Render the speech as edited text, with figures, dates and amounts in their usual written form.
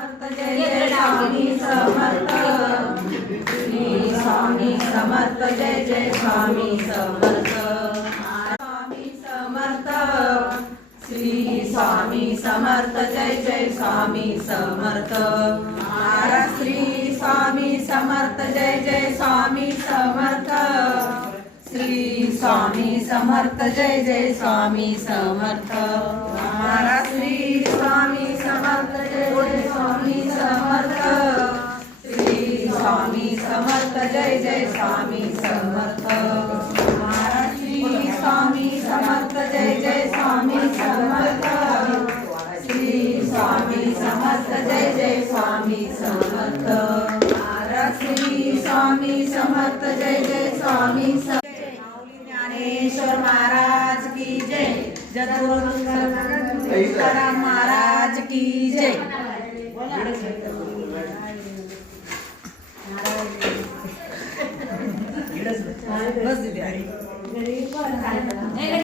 समर्थ जय जय स्वामी समर्थ। श्री स्वामी समर्थ जय जय स्वामी समर्थ। स्वामी समर्थ श्री स्वामी समर्थ जय जय स्वामी समर्थ। महाराज श्री स्वामी समर्थ जय जय स्वामी समर्थ। श्री स्वामी समर्थ जय जय स्वामी समर्थ। महाराज श्री स्वामी समर्थ जय जय स्वामी समर्थ। श्री स्वामी समर्थ जय जय स्वामी समर्थ। महाराज श्री स्वामी समर्थ जय जय स्वामी समर्थ। श्री स्वामी समर्थ जय जय स्वामी समर्थ। महाराज श्री स्वामी समर्थ जय जय स्वामी समर्थ। ज्ञानेश्वर महाराज की जय। जगद्गुरु महाराज की जय। बस